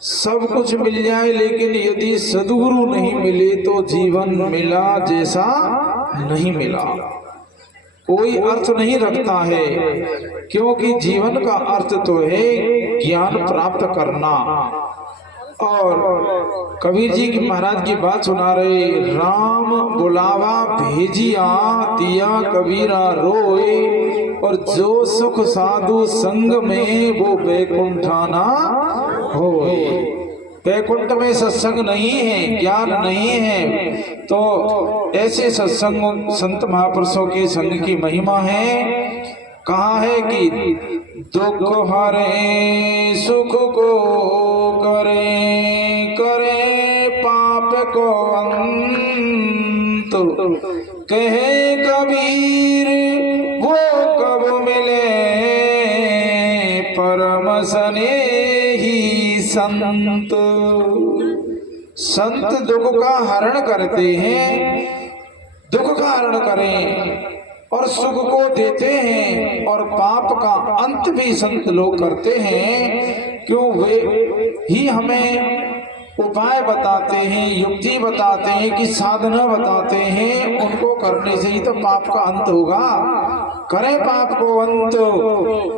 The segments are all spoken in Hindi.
सब कुछ मिल जाए लेकिन यदि सद्गुरु नहीं मिले तो जीवन मिला जैसा नहीं मिला, कोई अर्थ नहीं रखता है। क्योंकि जीवन का अर्थ तो है ज्ञान प्राप्त करना। और कबीर जी की महाराज की बात सुना रहे, राम बुलावा भेजिया दिया कबीरा रोए, और जो सुख साधु संग में वो बैकुंठाना होए। बैकुंठ में सत्संग नहीं है, ज्ञान नहीं है, तो ऐसे सत्संग संत महापुरुषों के संग की महिमा है। कहा है कि दुख हरे सुख को करे करे पाप को अंत, कहे कबीर वो कब मिले परम स्नेही संत। संत दुख का हरण करते हैं, दुख का हरण करें और सुख को देते हैं, और पाप का अंत भी संत लोग करते हैं। क्यों? वे ही हमें उपाय बताते हैं, युक्ति बताते हैं, कि साधना बताते हैं। उनको करने से ही तो पाप का अंत होगा। करें पाप को अंत।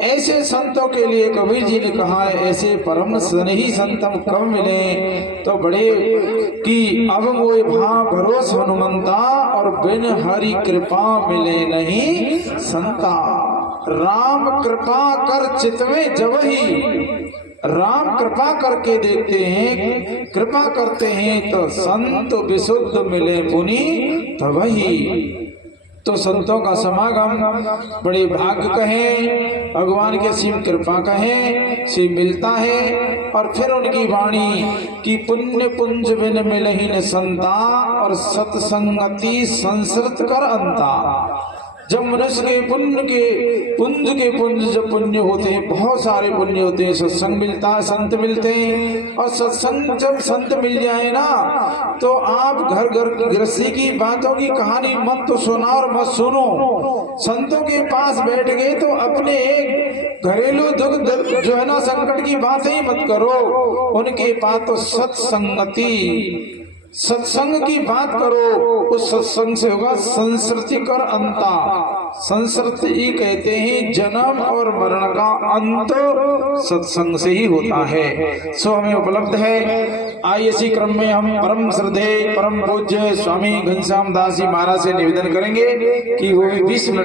ऐसे संतों के लिए कबीर जी ने कहा है, ऐसे परम स्नेही संत हम कब मिले, तो बड़े कि अब मोय भाव भरोस हनुमंता, और बिन हरि कृपा मिले नहीं संता। राम कृपा कर चित में जब ही, राम कृपा करके देखते हैं, कृपा करते हैं, तो संत विशुद्ध मिले पुनि तबहि। तो संतों का समागम बड़े भाग्य कहें, भगवान के सीम कृपा कहें से मिलता है। और फिर उनकी वाणी की पुण्य पुंज बिन मिलहि न संता, और सत्संगति संसृत कर अंता। जब मनुष्य के पुण्य जब पुण्य होते हैं, बहुत सारे पुण्य होते हैं, सत्संग मिलता है, संत मिलते हैं। और सत्संग जब संत मिल जाए ना, तो आप घर घर गृहस्थी की बातों की कहानी मत तो सुना और मत सुनो। संतों के पास बैठ गए तो अपने घरेलू दुख जो है ना, संकट की बातें ही मत करो। उनके पास तो सत्संगति, सत्संग की बात करो। उस सत्संग से होगा संस्कृति कर अंता। संस्कृति कहते हैं जन्म और मरण का अंत सत्संग से ही होता है। सो हमें उपलब्ध है। आइए इसी क्रम में हम परम श्रद्धेय परम पूज्य स्वामी घनश्याम दास जी महाराज से निवेदन करेंगे कि वो भी 20 मिनट